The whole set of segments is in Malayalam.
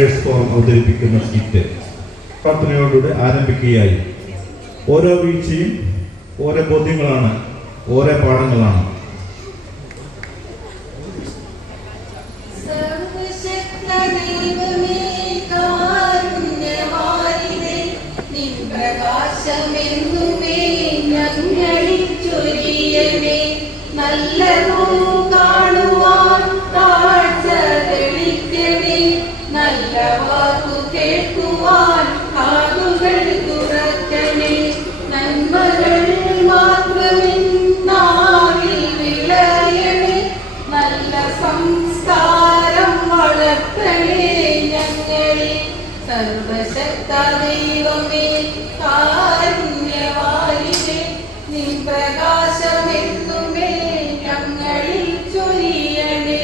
ലീഡേഴ്സ് ഫോറം അവതരിപ്പിക്കുന്ന സ്കിറ്റ് പ്രാർത്ഥനയോടുകൂടി ആരംഭിക്കുകയായി. ഓരോ വീഴ്ചയും ഓരോ ബോധ്യങ്ങളാണ്, ഓരോ പാഠങ്ങളാണ്. സർവശക്ത ദൈവമേ കാരുണ്യവാരിധേ നിൻ പ്രകാശമെന്നുമേ ഞങ്ങളിൽ ചൊരിയണേ.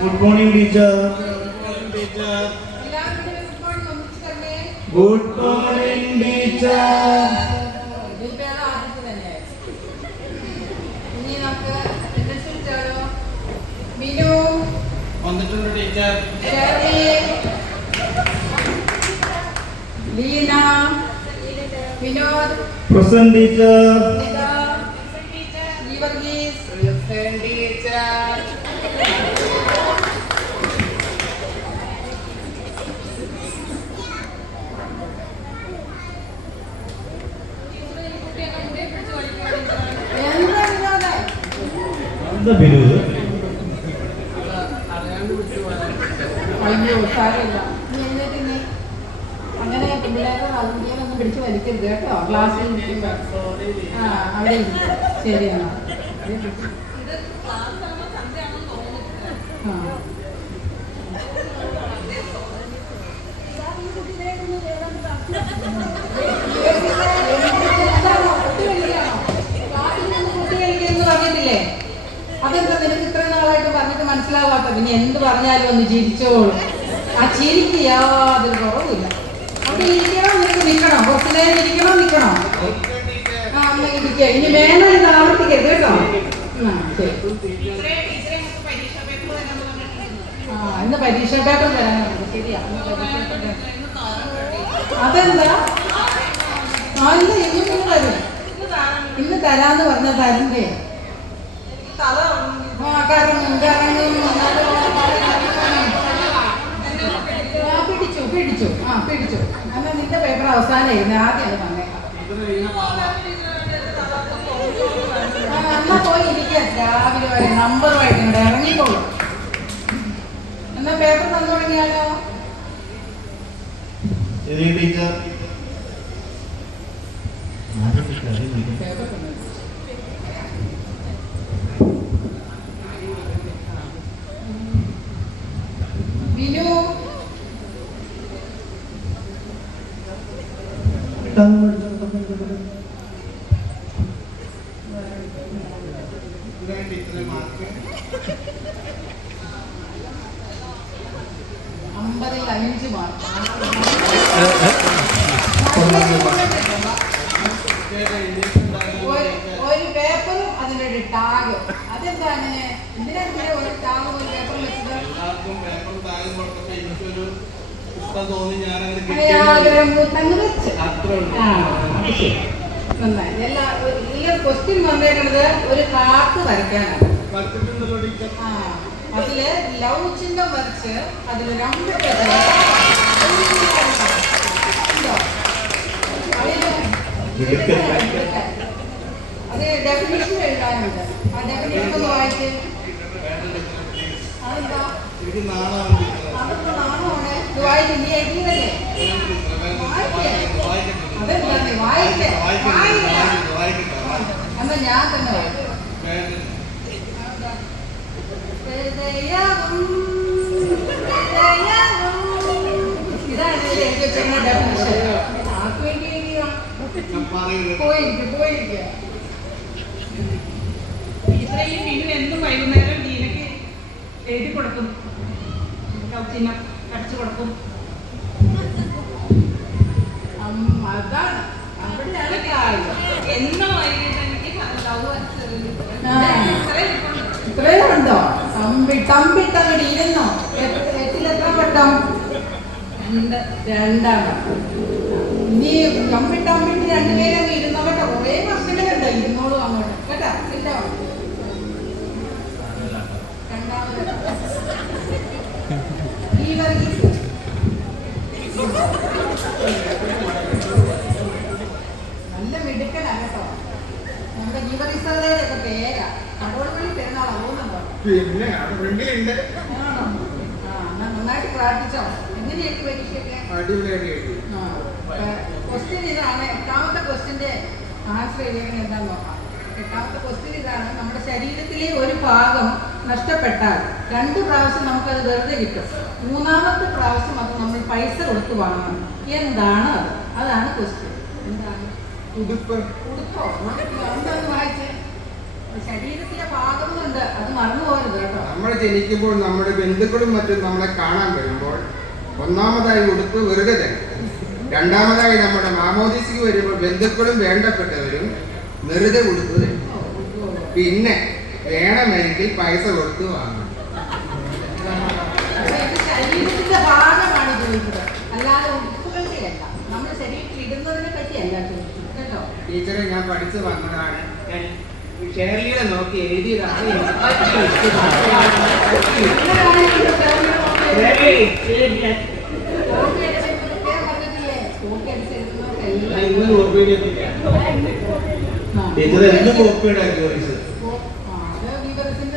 Good morning, teacher. Good morning, teacher. Minu. വന്നിട്ടുണ്ട് teacher. Leena. Vinod. Present, teacher. Varghese. Present teacher. എന്താ വിനോദ്? അയ്യോ സാരമില്ല, നീ എന്നിട്ട് അങ്ങനെ പിള്ളേരെ ഒന്നും പിടിച്ച് വലിക്കരുത് കേട്ടോ. ക്ലാസ്സിൽ ആ അവിടെ ശരിയാണ്. പറഞ്ഞിട്ടില്ലേ? അതെന്താ നിനക്ക് ഇത്ര നാളായിട്ട് പറഞ്ഞിട്ട് മനസ്സിലാവാത്ത? പിന്നെ എന്ത് പറഞ്ഞാലും ഒന്ന് ചിരിച്ചോളും. ആ ചിരിക്ക് യാതൊരു കുറവില്ല. അവിടെ ഇരിക്കണം, നിനക്ക് നിൽക്കണം, കുറച്ചു നേരം ഇരിക്കണം, നിൽക്കണം. ആ അങ്ങനെ ഇരിക്കുക. ഇനി വേണം ഇത് ആവർത്തിക്കരുത് കേട്ടോ. ആ ശരി. ആ ഇന്ന് പരീക്ഷാ പേപ്പർ തരാനുണ്ട്. ശരിയാ, അതെന്താ? അല്ല ഇന്ന് തരും. ഇന്ന് തരാന്ന് പറഞ്ഞാൽ തരണ്ടേ? പിടിച്ചു. എന്നാ നിന്റെ പേപ്പർ അവസാനം ആദ്യം അത് വന്നേക്കാം. എന്നാ പോയി ഇരിക്കുക. രാവിലെ വരെ നമ്പറുമായിട്ട് ഇവിടെ ഇറങ്ങിക്കോളൂ. എന്നാ പേപ്പർ തന്നു തുടങ്ങിയാലോ? ശരി ടീച്ചർ. വിനു. അമ്പതിൽ 5 മാർക്ക്. ഒരു പേപ്പറും അതിൻ്റെ ഒരു ടാഗ്. അതെന്താണ്? എന്തിനാണ് ഒരു ടാഗ് ഒരു പേപ്പറിൽ വെച്ചത്? നന്നായി. എല്ലാ ക്വസ്റ്റ്യൻ വന്നേക്കുന്നത് ഒരു കാർട്ട് വരയ്ക്കാനാണ്. അതില് ലവ് ചിഹ്നം വരച്ച് അതിൽ 2 പേര് അത് ഡെഫിനിഷൻ എഴുതാനുണ്ട്. ആ ഡെഫിനിഷൻ ഒന്ന് വായിച്ച്. അതെന്താ? അതൊക്കെ നാണമാണ്. ഇത് വായിക്കും. നീ എഴുതിയതല്ലേ? അതെന്താ? നീ വായിക്കേ. എന്നാ ഞാൻ തന്നെ വായിക്കും. ഇതാണ് ഇംഗ്ലീഷിൽ എഴുതി വെച്ചിരുന്ന ഡെഫിനിഷൻ ആർക്ക് വേണ്ടി എഴുതിയാ പോയിരിക്കുക ഇത്രയും മീനു എന്നും വൈകുന്നേരം ഡീനക്ക് എഴുതി കൊടുക്കും ചിഹ്നം കടിച്ചു കൊടുക്കും. അതാണ് അവിടെയാണ് കാര്യം. എന്നും വൈകിട്ട് എനിക്ക് ഇത്രയും ഉണ്ടോ? തമ്പിട്ടങ്ങോട്ട് ഇരുന്നോ? എട്ടിലെത്ര വട്ടം? രണ്ടാണ്. ഇനി തമ്പിട്ട് രണ്ടുപേരും ഇരുന്നോ കേട്ടോ. കുറേ പ്രശ്നങ്ങളുണ്ട്. ഇരുന്നോളൂ അങ്ങോട്ട് കേട്ടോ. ഇല്ലോ രണ്ടാമത് ഈ വർഗീസ് നല്ല മിടുക്കനാണ് കേട്ടോ. നമ്മുടെ ജീവനിസയുടെ ഒക്കെ പേരാ. കടോൾവഴി പെരുന്നാളാ തോന്നുന്നുണ്ടോ? പിന്നെ ഫ്രണ്ടിലുണ്ട്. നന്നായിട്ട് പ്രാർത്ഥിച്ചോ. എങ്ങനെയായിട്ട് പരീക്ഷയൊക്കെ? ക്വസ്റ്റ്യൻ ഇതാണ്. എട്ടാമത്തെ ക്വസ്റ്റ്യന്റെ ആൻസർ എഴുതിയത് എന്താന്ന് നോക്കാം. എട്ടാമത്തെ ക്വസ്റ്റ്യൻ ഇതാണ്. നമ്മുടെ ശരീരത്തിലെ ഒരു ഭാഗം നഷ്ടപ്പെട്ടാൽ 2 പ്രാവശ്യം നമുക്കത് വെറുതെ കിട്ടും. 3ാമത്തെ പ്രാവശ്യം അത് നമ്മൾ പൈസ കൊടുത്ത് വാങ്ങണം. എന്താണ് അത്? അതാണ് ക്വസ്റ്റ്യൻ. എന്താണ്? ഉടുപ്പോ എന്താന്ന് വായിച്ചേ? ശരീരത്തിലെ ഭാഗങ്ങളുണ്ട്. അത് മറന്നു പോകരുത് കേട്ടോ. നമ്മൾ ജനിക്കുമ്പോൾ നമ്മുടെ ബന്ധുക്കളും മറ്റും നമ്മളെ കാണാൻ വരുമ്പോൾ ഒന്നാമതായി ഉടുപ്പ് വെറുതെ തന്നെ. രണ്ടാമതായി നമ്മുടെ മാമോദീസിക്ക് വരുമ്പോൾ ബന്ധുക്കളും വേണ്ടപ്പെട്ടവരും വെറുതെ ഉടുപ്പ് തരും. പിന്നെ വേണമെങ്കിൽ പൈസ കൊടുത്ത് വാങ്ങണം. ശരീരത്തിന്റെ ഭാഗമാണ് ചോദിച്ചത്, അല്ലാതെ ഉടുപ്പുകളുടെ അല്ല. നമ്മുടെ ശരീരത്തിൽ ഇടുന്നതിനെ പറ്റിയല്ല ചോദിച്ചത് കേട്ടോ. ടീച്ചറെ ഞാൻ പഠിച്ചു വന്നതാണ്. ഞാൻ ഷേർലിയെ നോക്കി എഴുതിയതാണ്. ടീച്ചർ എന്ത് കോപ്പിയുണ്ടാക്കി വോയിസ്?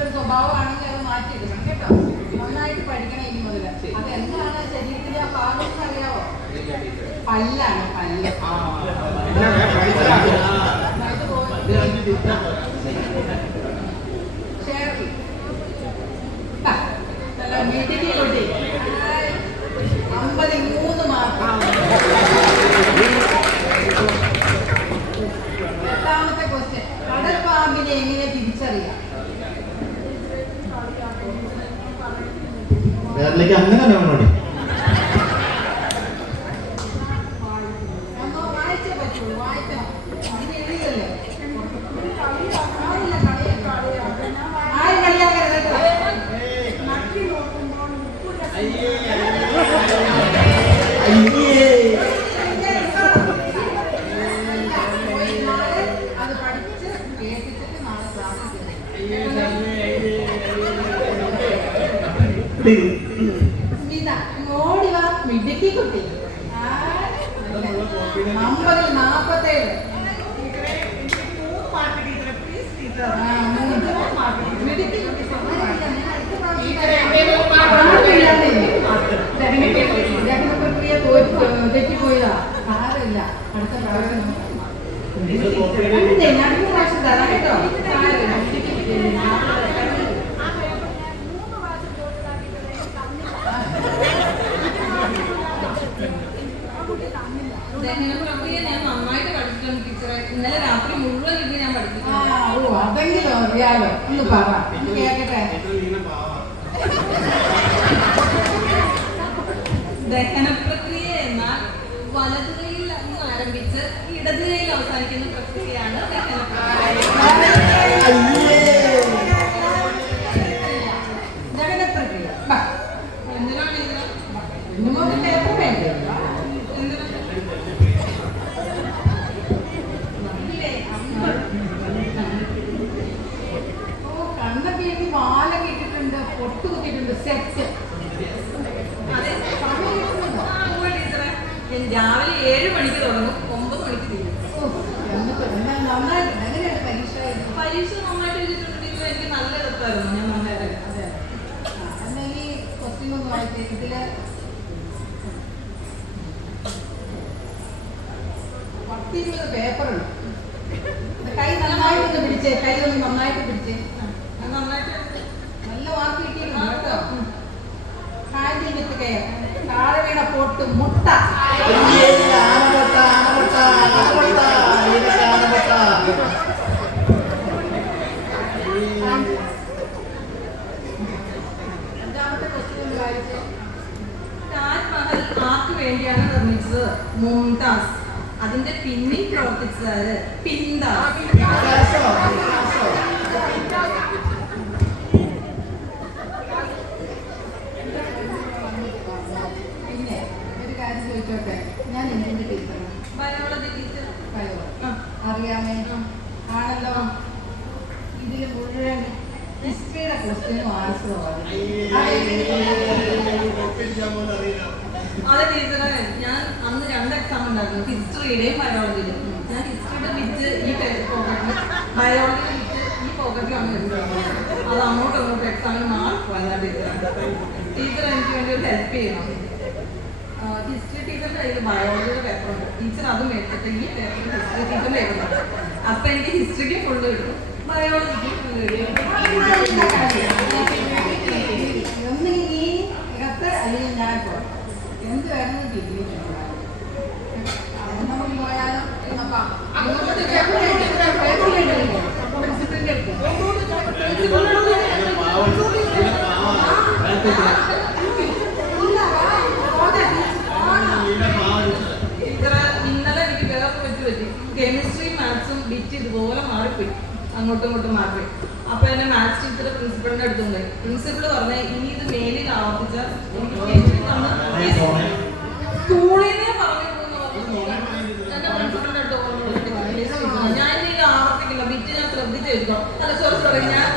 ഒരു സ്വഭാവമാണെങ്കിൽ അത് മാറ്റിയെടുക്കണം കേട്ടോ. നന്നായിട്ട് പഠിക്കണം ഇനി മുതൽ. അതെന്താണ് ശരീരത്തിലെ ആ ഭാഗം എന്ന് അറിയാവോ? പല്ലാണ്. പല്ല് ഷേർലി മീറ്റിംഗ് കൊട്ടി 53 മാർക്ക്. എട്ടാമത്തെ ക്വസ്റ്റ്യൻ. കടൽപ്പാമ്പിനെ എങ്ങനെ തിരിച്ചറിയാം? വേറിലേക്ക് അങ്ങനെ വേണോടി. വായിച്ചേ പറ്റുള്ളൂ. വായിക്കണം. അങ്ങനെ എഴുതിയല്ലേ? ആരും കളിയാക്കരുത് കേട്ടോ. അത് പഠിച്ച് കേട്ടിട്ട് നാളെ സ്മിത ഓടി വാ. മിടുക്കി കുട്ടി. നമ്പറിൽ 47. മിടുക്കി കുട്ടി. തെറ്റിപ്പോയതാ. സാരമില്ല. അടുത്ത പ്രാവശ്യം ഞാൻ പ്രാവശ്യം തരാം കേട്ടോ. സാരമില്ല. ഞാൻ നന്നായിട്ട് പഠിച്ചിട്ടുണ്ട് ടീച്ചറെ. ഇന്നലെ രാത്രി മുഴുവൻ ഇരുന്ന് ഞാൻ പഠിപ്പിച്ചു. അതെങ്കിലും അറിയാലോ. ഒന്ന് പറ കേക്കട്ടെ. ദഹന പ്രക്രിയ എന്നാൽ വലതു കൈയിൽ നിന്ന് ആരംഭിച്ച് ഇടതു കൈയിൽ അവസാനിക്കുന്ന പ്രക്രിയയാണ് ദഹന പ്രക്രിയ. എന്തിനാണ് പേപ്പർ വേണ്ടേ? കണ്ണൊക്കെ എഴുതി വാലൊക്കെ ഇട്ടിട്ടുണ്ട്. പൊട്ട് കുത്തിയിട്ടുണ്ട്. സെറ്റ്. രാവിലെ 7 മണിക്ക് തുടങ്ങും. 9 മണിക്ക് തീരും. നന്നായിട്ട്. എങ്ങനെയാണ് പരീക്ഷ? പരീക്ഷ നന്നായിട്ട് എഴുതിയിട്ടുണ്ട് ടീച്ചർ. എനിക്ക് നല്ല എളുപ്പമായിരുന്നു. ഞാൻ നന്നായിട്ട് അതെ. അല്ലെങ്കിൽ ക്വസ്റ്റ്യൻ ഒന്ന് വായിച്ചേ. ഇതില് 10-20 പേപ്പറുണ്ട്. കൈ നന്നായിട്ടൊന്ന് പിടിച്ചേ. കൈ ഒന്ന് നന്നായിട്ട് പിടിച്ചേ. നന്നായിട്ട് നല്ല മാർക്ക് കിട്ടിയിരുന്നു കേട്ടോ. Handle with care. താഴെ വീണ പൊട്ട് മുട്ട. ആനമുട്ട, ആനമുട്ട, ആനമുട്ട, ഇതൊക്കെ ആനമുട്ട. അഞ്ചാമത്തെ ക്വസ്റ്റ്യൻ വായിച്ചേ. താജ്മഹൽ ആർക്ക് വേണ്ടിയാണ് നിർമ്മിച്ചത്? മുംതാസ്. അതിന്റെ പിന്നിൽ പ്രവർത്തിച്ചത് പിന്താസ്. വികാസോ, വികാസോ. പിന്നെ ഒരു കാര്യം ചോദിച്ചോട്ടെ, ഞാൻ എന്തിന്റെ ടീച്ചറാണ്? Biology teacher. അറിയാമേ? ആണല്ലോ. ഇതിൽ മുഴുവൻ ഹിസ്റ്ററിയുടെ ക്വസ്റ്റ്യനും ആൻസറും അതെ ടീച്ചറെ, ഞാൻ അന്ന് 2 എക്സാം ഉണ്ടായിരുന്നു, ഹിസ്റ്ററിയുടെയും ബയോളജിയുടെയും. ഞാൻ ഹിസ്റ്ററിയുടെ വിറ്റ് ഈ പോക്കറ്റിൽ, ബയോളജിയുടെ വിറ്റ് ഈ പോക്കറ്റിലാണ് എടുത്തത്. അത് അങ്ങോട്ടും എക്സാമിന് മാർക്ക് പോയതാ ടീച്ചർ. ടീച്ചർ എനിക്ക് വേണ്ടി ഒരു ഹെൽപ്പ് ചെയ്യണം. ഹിസ്റ്ററി ടീച്ചറിന്റെ കയ്യിൽ ബയോളജിയുടെ പേപ്പറുണ്ട്. ടീച്ചർ അതും എടുത്തിട്ട് ഈ പേപ്പറിൽ ഹിസ്റ്ററി ടീച്ചറിന്റെ എഴുതുന്നുണ്ട്. അപ്പൊ എനിക്ക് ഹിസ്റ്ററിക്ക് ഫുള്ള് കിട്ടും, ബയോളജിക്ക് ഫുള്ള് കിട്ടും. ഒന്ന് ഈ ഇകത്ത് അല്ലെങ്കിൽ ഞാൻ പോകാം. എന്ത് വേണമെന്ന് തീരുമാനിക്കണം. നമുക്ക് പോയാലും ടീച്ചറെ, ഇന്നലെ എനിക്ക് വേറെ പറ്റി കെമിസ്ട്രി മാത്സും ബിറ്റ് ഇതുപോലെ മാറിപ്പോയി, അങ്ങോട്ടും ഇങ്ങോട്ടും മാറിപ്പോയി. അപ്പൊ എന്നെ മാത്സ് ടീച്ചർ പ്രിൻസിപ്പളിന്റെ അടുത്തുണ്ട്. പ്രിൻസിപ്പൾ പറഞ്ഞ ഇനി ഇത് മേലിൽ ആവർത്തിച്ച സ്കൂളിനെ പറഞ്ഞു എന്റെ പ്രിൻസിപ്പളിന്റെ അടുത്ത് ഞാൻ ഇനി ആവർത്തിക്കില്ല, ബിറ്റ് ഞാൻ ശ്രദ്ധിച്ചെഴുതണം. അല്ല സോറി, ഞാൻ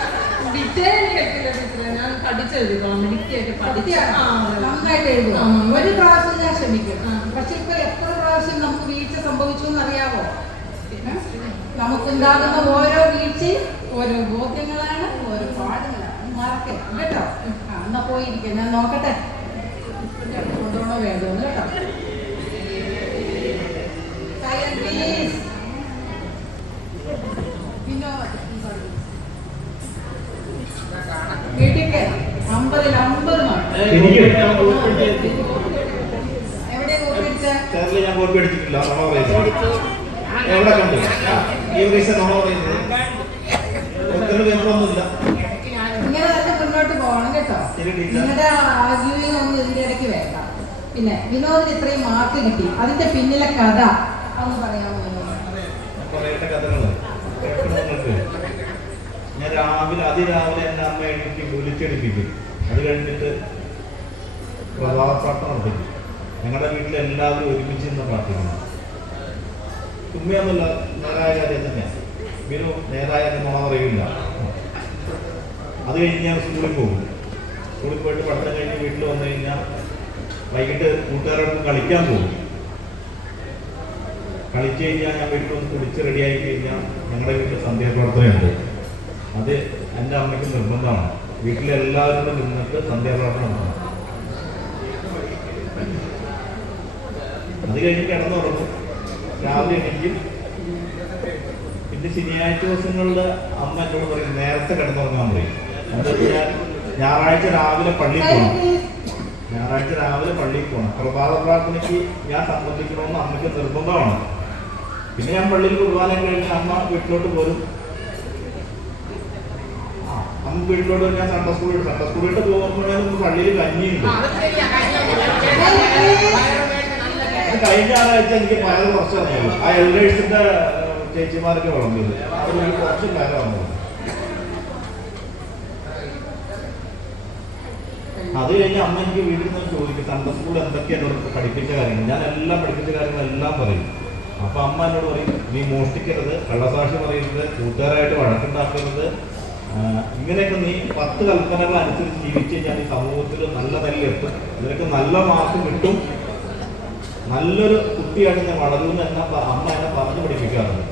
ബിറ്റേ കേൾക്കില്ല ടീച്ചറെ, ഞാൻ പഠിച്ചെഴുതിക്കോളാം. ബിറ്റൊക്കെ നന്നായിട്ട് എഴുതുക. ഒരു പ്രാവശ്യം ഞാൻ ശ്രമിക്കും. പക്ഷെ ഇപ്പൊ എത്ര പ്രാവശ്യം നമുക്ക് വീഴ്ച സംഭവിച്ചു എന്ന് അറിയാമോ? നമുക്കുണ്ടാകുന്ന ഓരോ വീഴ്ചയും ഓരോ ബോധ്യങ്ങളാണ്, ഓരോ പാഠങ്ങളാണ്. മറക്കരുത് കേട്ടോ. എന്നാ പോയിരിക്കും, ഞാൻ നോക്കട്ടെ കൊണ്ടുപോകണോ വേണ്ടോന്ന് കേട്ടോ. വീട്ടിക്ക് 50-ൽ 50 മാർക്ക്. എവിടെയാ കോപ്പിടിച്ച? ഞാൻ കോപ്പി അടിച്ചിട്ടില്ല. നുണ പറയുന്നത് എവിടെ കണ്ടു? ഈ പൈസ നുണ പറയുന്നത് പേപ്പറൊന്നുമില്ല. ഇങ്ങനെ തന്നെ മുന്നോട്ട് പോകണം കേട്ടോ. നിങ്ങളുടെ ആർഗ്യൂയിങ് ഒന്നും ഇതിന്റെ ഇടയ്ക്ക് വേണ്ട. പിന്നെ വിനോദിന് ഇത്രയും മാർക്ക് കിട്ടി, അതിന്റെ പിന്നിലെ കഥ ഒന്ന് പറയാമോ? പറയട്ടെ കഥകള് നിങ്ങൾക്ക്. ഞാൻ അതിരാവിലെ എൻ്റെ അമ്മ എനിക്ക് വിളിച്ചെടുപ്പിക്കും. അത് കഴിഞ്ഞിട്ട് പ്രഭാതപ്പാട്ട് നടത്തിക്കും. ഞങ്ങളുടെ വീട്ടിൽ എല്ലാവരും ഒരുമിച്ച് നിന്ന് പ്രാർത്ഥിക്കുന്നു. ഉമ്മയൊന്നുമില്ല, നേരായ കാര്യം തന്നെയാണ്. വിനു നേരായ നുണ പറയില്ല. അത് കഴിഞ്ഞ് ഞാൻ സ്കൂളിൽ പോകും. സ്കൂളിൽ പോയിട്ട് പഠിത്തം കഴിഞ്ഞ് വീട്ടിൽ വന്നു കഴിഞ്ഞാൽ വൈകിട്ട് കൂട്ടുകാരോടൊപ്പം കളിക്കാൻ പോകും. കളിച്ചു കഴിഞ്ഞാൽ ഞാൻ വീട്ടിൽ വന്ന് കുടിച്ച് റെഡിയായി കഴിഞ്ഞാൽ ഞങ്ങളുടെ വീട്ടിൽ സന്ധ്യാപ്രാർത്ഥനയുണ്ട്. അത് എൻ്റെ അമ്മയ്ക്ക് നിർബന്ധമാണ്. വീട്ടിലെല്ലാവരും കൂടെ നിന്നിട്ട് സന്ധ്യാപ്രാർത്ഥന നടത്തണം. അത് കഴിഞ്ഞ് കിടന്നുറങ്ങും. രാവിലെ എണീക്കും. പിന്നെ ശനിയാഴ്ച ദിവസങ്ങളിൽ അമ്മ എന്നോട് പറയും നേരത്തെ കിടന്നുറങ്ങാൻ പറയും. എന്താ വെച്ചാൽ ഞായറാഴ്ച രാവിലെ പള്ളിയിൽ പോകണം. പ്രഭാത പ്രാർത്ഥനയ്ക്ക് ഞാൻ സംബന്ധിക്കണമെന്ന് അമ്മയ്ക്ക് നിർബന്ധമാണ്. പിന്നെ ഞാൻ പള്ളിയിൽ കുർബാന കഴിഞ്ഞ് അമ്മ വീട്ടിലോട്ട് പോരും. അമ്മ വീട്ടിലോട്ട് ഞാൻ സൺഡേ സ്കൂളിട്ട് പോകുമ്പോഴാണ് പള്ളിയിൽ കഞ്ഞിയുണ്ട്. കഴിഞ്ഞ ആഴ്ച എനിക്ക് പയർ കുറച്ച് തന്നെയുള്ളൂ. ആ എൽഡേഴ്സിന്റെ ചേച്ചിമാരൊക്കെ വളർന്നത് അതൊരു കുറച്ച് പയറാണ്. അത് കഴിഞ്ഞ് അമ്മ എനിക്ക് വീട്ടിൽ നിന്ന് ചോദിക്കും സൺഡേ സ്കൂൾ എന്തൊക്കെയാണ് പഠിപ്പിച്ച കാര്യങ്ങൾ. ഞാൻ എല്ലാം പഠിപ്പിച്ച കാര്യങ്ങളെല്ലാം പറയും. അപ്പൊ അമ്മ എന്നോട് പറയും നീ മോഷ്ടിക്കരുത്, കള്ളസാക്ഷി പറയരുത്, കൂട്ടുകാരായിട്ട് വഴക്കുണ്ടാക്കരുത്, ഇങ്ങനെയൊക്കെ നീ 10 കൽപ്പനകൾ അനുസരിച്ച് ജീവിച്ച് കഴിഞ്ഞാൽ ഈ സമൂഹത്തിൽ നല്ല നിലയിലെത്തും, നിനക്ക് നല്ല മാർക്ക് കിട്ടും, നല്ലൊരു കുട്ടിയാണ് ഞാൻ വളരുന്നു എന്ന അമ്മ എന്നെ പറഞ്ഞു പഠിപ്പിക്കാറുണ്ട്.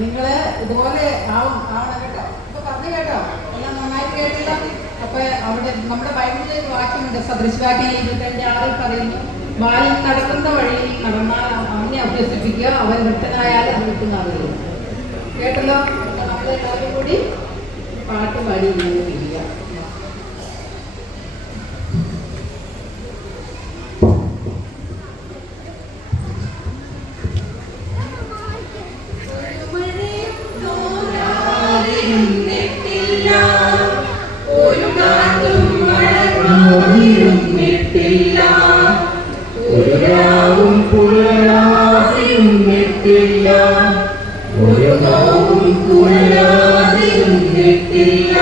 നിങ്ങള് ഇതുപോലെ ആവണം കേട്ടോ. ഇപ്പൊ പറഞ്ഞു കേട്ടോ, എല്ലാം നന്നായിട്ട് കേട്ടില്ല. അപ്പൊ അവിടെ നമ്മുടെ ബൈബിളിൽ ഒരു വാക്യമുണ്ട്, സദൃശവാക്യം 25:6 പറയുന്നു, ബാലൻ നടക്കുന്ന വഴിയിൽ നടന്നാൽ അമ്മയെ അഭ്യസിപ്പിക്കുക, അവൻ വൃദ്ധനായാൽ അത് വിട്ടുന്നറിയുന്നു. കേട്ടല്ലോ? നമ്മളെല്ലാവരും കൂടി പാട്ട് പാടി ഇങ്ങനെ പിരിയാം. ഒരു കാറ്റും മഴ ഒരു രാവും പുലരാതിരുന്നിട്ടില്ല, ഒരു നോവും പുലരാതിരുന്നിട്ടില്ല,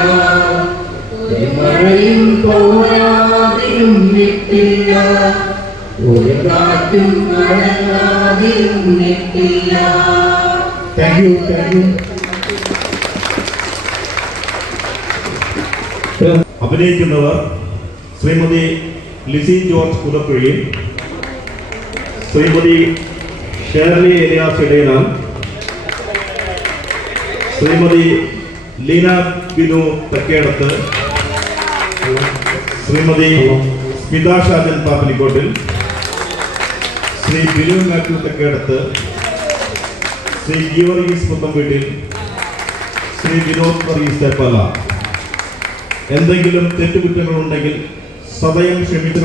ഒരു മഴയും തോരാതിരുന്നിട്ടില്ല, ഒരു കാറ്റും മഴങ്ങാതിരുന്നിട്ടില്ല. Thank you. അഭിനയിക്കുന്നവർ ശ്രീമതി ലിസി ജോർജ് പുതക്കുഴിയും ശ്രീമതി ഷേർലി എലിയാസ് ഇടയനാൽ, ശ്രീമതി ലീന ബിനു തെക്കേടത്ത്, ശ്രീമതി സ്മിത ഷാജൻ പാപ്പലിക്കോട്ടിൽ, ശ്രീ ബിനു മാത്യു തെക്കേടത്ത്, ശ്രീ ഗീവർഗീസ് പുത്തംവീട്ടിൽ, ശ്രീ വിനോദ് വർഗീസ് തേപ്പല. എന്തെങ്കിലും തെറ്റുകുറ്റങ്ങളുണ്ടെങ്കിൽ സദയം ക്ഷമിച്ച